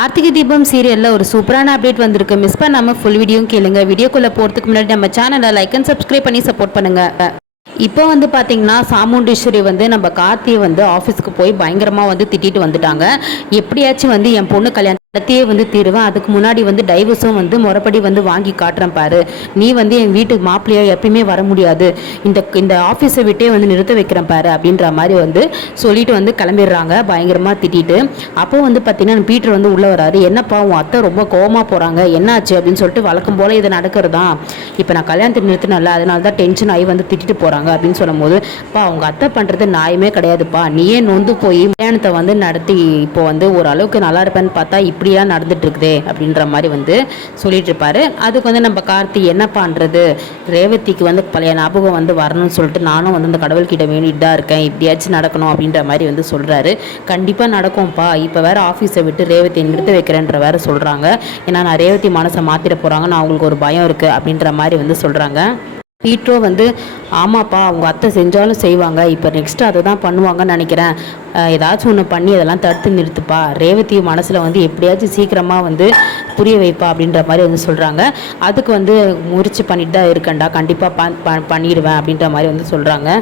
கார்த்திகை தீபம் சீரியலில் ஒரு சூப்பரான அப்டேட் வந்திருக்கு. மிஸ் பண்ணாமல் ஃபுல் வீடியோ கேளுங்க. வீடியோக்குள்ளே போகிறதுக்கு முன்னாடி நம்ம சேனலை லைக் அண்ட் சப்ஸ்கிரைப் பண்ணி சப்போர்ட் பண்ணுங்கள். இப்போ வந்து பார்த்தீங்கன்னா சாமுண்டீஸ்வரி வந்து நம்ம கார்த்தியை வந்து ஆஃபீஸ்க்கு போய் பயங்கரமாக வந்து திட்டிட்டு வந்துட்டாங்க. எப்படியாச்சும் வந்து என் பொண்ணு கல்யாணத்தையே வந்து தீருவேன், அதுக்கு முன்னாடி வந்து டைவர்ஸும் வந்து முறைப்படி வந்து வாங்கி காட்டுறேன் பாரு, நீ வந்து என் வீட்டுக்கு மாப்பிள்ளையா எப்பயுமே வர முடியாது, இந்த ஆஃபீஸை விட்டே வந்து நிறுத்த வைக்கிறேன் பாரு அப்படின்ற மாதிரி வந்து சொல்லிட்டு வந்து கிளம்பிடுறாங்க பயங்கரமாக திட்டிட்டு. அப்போ வந்து பார்த்தீங்கன்னா பீட்டர் வந்து உள்ளே வராரு. என்னப்பா உன் அத்தை ரொம்ப கோவமாக போகிறாங்க, என்னாச்சு அப்படின்னு சொல்லிட்டு வழக்கம் போல் இது நடக்கிறதா, இப்போ நான் கல்யாணத்தை நிறுத்தினல அதனால தான் டென்ஷன் ஆகி வந்து திட்டிட்டு போகிறாங்க அப்படின்னு சொல்லும்போது, பா அவங்க அத்தை பண்ணுறது நியாயமே கிடையாதுப்பா, நீயே நொந்து போய் கல்யாணத்தை வந்து நடத்தி இப்போ வந்து ஓரளவுக்கு நல்லா இருப்பேன்னு பார்த்தா இப்படிலாம் நடந்துட்டு இருக்குதே அப்படின்ற மாதிரி வந்து சொல்லிட்டு இருப்பாரு. அதுக்கு வந்து நம்ம கார்த்தி என்ன பண்ணுறது, ரேவதிக்கு வந்து பழைய ஞாபகம் வந்து வரணும்னு சொல்லிட்டு நானும் வந்து அந்த கடவுள்கிட்ட வேண்டிட்டு தான் இருக்கேன், இப்படியாச்சும் நடக்கணும் அப்படின்ற மாதிரி வந்து சொல்கிறாரு. கண்டிப்பாக நடக்கும்ப்பா, இப்போ வேறு ஆஃபீஸை விட்டு ரேவதி நிறுத்த வைக்கிறேன்ற வேறு சொல்கிறாங்க. ஏன்னா நான் ரேவதி மனசை மாற்றிட போகிறாங்க, நான் அவங்களுக்கு ஒரு பயம் இருக்குது அப்படின்ற மாதிரி வந்து சொல்கிறாங்க. பீட்ரோ வந்து ஆமாப்பா அவங்க அத்தை செஞ்சாலும் செய்வாங்க, இப்போ நெக்ஸ்ட்டு அதை தான் பண்ணுவாங்கன்னு நினைக்கிறேன், ஏதாச்சும் ஒன்று பண்ணி அதெல்லாம் தடுத்து நிறுத்துப்பா, ரேவதி மனசில் வந்து எப்படியாச்சும் சீக்கிரமாக வந்து புரிய வைப்பா அப்படின்ற மாதிரி வந்து சொல்கிறாங்க. அதுக்கு வந்து முயற்சி பண்ணிட்டு தான் இருக்கேன்டா, கண்டிப்பாக பண்ணிடுவேன் அப்படின்ற மாதிரி வந்து சொல்கிறாங்க.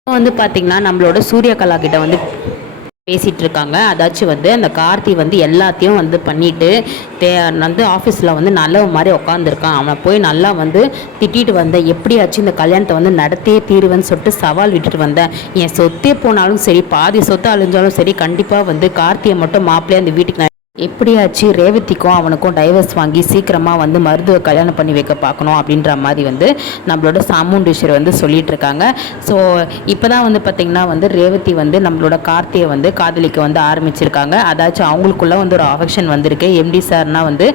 இப்போ வந்து பார்த்திங்கன்னா நம்மளோட சூரியகலா கிட்ட வந்து பேசிகிட்டு இருக்காங்க. அதாச்சும் வந்து அந்த கார்த்தி வந்து எல்லாத்தையும் வந்து பண்ணிவிட்டு வந்து ஆஃபீஸில் வந்து நல்ல மாதிரி உட்காந்துருக்கான், அவனை போய் நல்லா வந்து திட்டிட்டு வந்தேன், எப்படியாச்சும் இந்த கல்யாணத்தை வந்து நடத்தியே தீருவேன்னு சொல்லிட்டு சவால் விட்டுட்டு வந்தேன், என் சொத்தே போனாலும் சரி பாதி சொத்தை அழிஞ்சாலும் சரி கண்டிப்பாக வந்து கார்த்தியை மட்டும் மாப்பிள்ளையே அந்த வீட்டுக்கு எப்படியாச்சு ரேவதிக்கும் அவனுக்கும் டைவர்ஸ் வாங்கி சீக்கிரமாக வந்து மருதுவை கல்யாணம் பண்ணி வைக்க பார்க்கணும் அப்படின்ற மாதிரி வந்து நம்மளோட சாமுண்டீஸ்வரி வந்து சொல்லிட்டு இருக்காங்க. ஸோ இப்போ தான் வந்து பார்த்திங்கன்னா வந்து ரேவதி வந்து நம்மளோட கார்த்தியை வந்து காதலிக்க வந்து ஆரம்பிச்சிருக்காங்க. அதாச்சும் அவங்களுக்குள்ள வந்து ஒரு அஃபெக்ஷன் வந்திருக்கு. எம்டி சார்னால் வந்து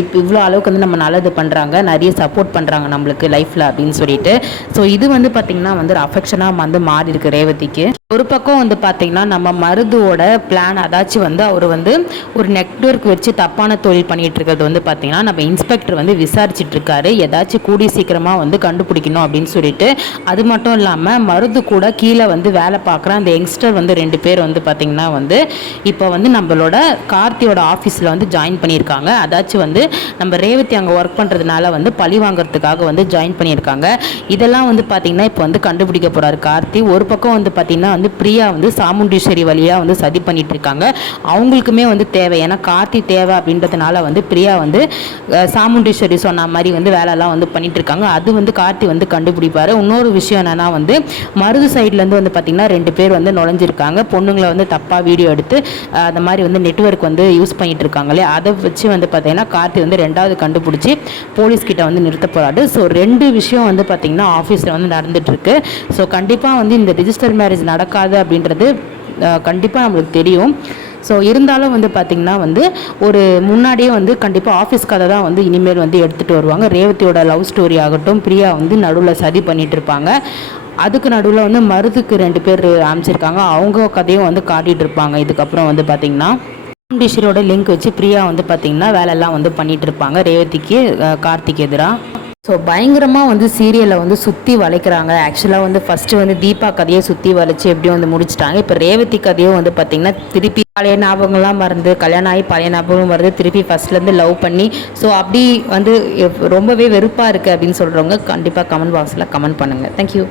இப்போ இவ்வளோ அளவுக்கு வந்து நம்ம நல்லது பண்ணுறாங்க, நிறைய சப்போர்ட் பண்ணுறாங்க நம்மளுக்கு லைஃப்பில் அப்படின்னு சொல்லிட்டு. ஸோ இது வந்து பார்த்திங்கன்னா வந்து ஒரு அஃபெக்ஷனாக வந்து மாறி இருக்கு ரேவதிக்கு. ஒரு பக்கம் வந்து பார்த்திங்கன்னா நம்ம மருதுவோட பிளான், அதாச்சும் வந்து அவர் வந்து ஒரு நெட்வொர்க் வச்சு தப்பான தொழில் பண்ணிகிட்டு இருக்கிறது வந்து பார்த்திங்கன்னா நம்ம இன்ஸ்பெக்டர் வந்து விசாரிச்சுட்டு இருக்காரு, ஏதாச்சும் கூடி சீக்கிரமாக வந்து கண்டுபிடிக்கணும் அப்படின்னு சொல்லிட்டு. அது மட்டும் இல்லாமல் மருது கூட கீழே வந்து வேலை பார்க்குற அந்த யங்ஸ்டர் வந்து 2 பேர் வந்து பார்த்திங்கன்னா வந்து இப்போ வந்து நம்மளோட கார்த்தியோட ஆஃபீஸில் வந்து ஜாயின் பண்ணியிருக்காங்க. அதாச்சும் வந்து நம்ம ரேவதி அங்கே ஒர்க் பண்ணுறதுனால வந்து பழி வாங்குறதுக்காக வந்து ஜாயின் பண்ணியிருக்காங்க. இதெல்லாம் வந்து பார்த்திங்கன்னா இப்போ வந்து கண்டுபிடிக்க போகிறாரு கார்த்தி. ஒரு பக்கம் வந்து பார்த்திங்கன்னா வந்து பிரியா வந்து சாமுண்டீஸ்வரி வழியாக வந்து சதி பண்ணிட்டு இருக்காங்க. அவங்களுக்குமே வந்து தேவை, ஏன்னா கார்த்தி தேவை அப்படின்றதுனால வந்து பிரியா வந்து சாமுண்டீஸ்வரி சொன்ன மாதிரி வந்து வேலையெல்லாம் வந்து பண்ணிட்டு இருக்காங்க. அது வந்து கார்த்தி வந்து கண்டுபிடிப்பாரு. இன்னொரு விஷயம் என்னன்னா வந்து மருது சைட்லேருந்து வந்து பார்த்திங்கன்னா 2 பேர் வந்து நுழைஞ்சிருக்காங்க, பொண்ணுங்களை வந்து தப்பாக வீடியோ எடுத்து அந்த மாதிரி வந்து நெட்வொர்க் வந்து யூஸ் பண்ணிட்டு இருக்காங்களே, அதை வச்சு வந்து பார்த்திங்கன்னா கார்த்தி வந்து 2வது கண்டுபிடிச்சி போலீஸ்கிட்ட வந்து நிறுத்த போகிறாரு. ஸோ 2 விஷயம் வந்து பார்த்திங்கன்னா ஆஃபீஸில் வந்து நடந்துகிட்ருக்கு. ஸோ கண்டிப்பாக வந்து இந்த ரிஜிஸ்டர் மேரேஜ் நடக்காது அப்படின்றது கண்டிப்பாக நம்மளுக்கு தெரியும். ஸோ இருந்தாலும் வந்து பார்த்திங்கன்னா வந்து ஒரு முன்னாடியே வந்து கண்டிப்பாக ஆஃபீஸ் கதை தான் வந்து இனிமேல் வந்து எடுத்துகிட்டு வருவாங்க. ரேவதியோட லவ் ஸ்டோரி ஆகட்டும், பிரியா வந்து நடுவில் சதி பண்ணிகிட்டு இருப்பாங்க, அதுக்கு நடுவில் வந்து மருதுக்கு 2 பேர் அமைச்சிருக்காங்க, அவங்க கதையும் வந்து காட்டிகிட்டு இருப்பாங்க. இதுக்கப்புறம் வந்து பார்த்திங்கன்னா சாமுண்டீஸ்வரியோட லிங்க் வச்சு பிரியா வந்து பார்த்திங்கன்னா வேலையெல்லாம் வந்து பண்ணிகிட்டு இருப்பாங்க ரேவதிக்கு கார்த்திக் எதிராக. ஸோ பயங்கரமாக வந்து சீரியலை வந்து சுற்றி வளைக்கிறாங்க. ஆக்சுவலாக வந்து ஃபஸ்ட்டு வந்து தீபா கதையை சுற்றி வளைச்சி எப்படியும் வந்து முடிச்சிட்டாங்க. இப்போ ரேவதி கதையும் வந்து பார்த்திங்கன்னா திருப்பி பழைய ஞாபகங்கள்லாம் மறந்து கல்யாணம் ஆகி பழைய ஞாபகம் வருது, திருப்பி ஃபஸ்ட்லேருந்து லவ் பண்ணி, ஸோ அப்படி வந்து ரொம்பவே வெறுப்பாக இருக்குது அப்படின்னு சொல்கிறவங்க கண்டிப்பாக கமெண்ட் பாக்ஸில் கமெண்ட் பண்ணுங்கள். தேங்க்யூ.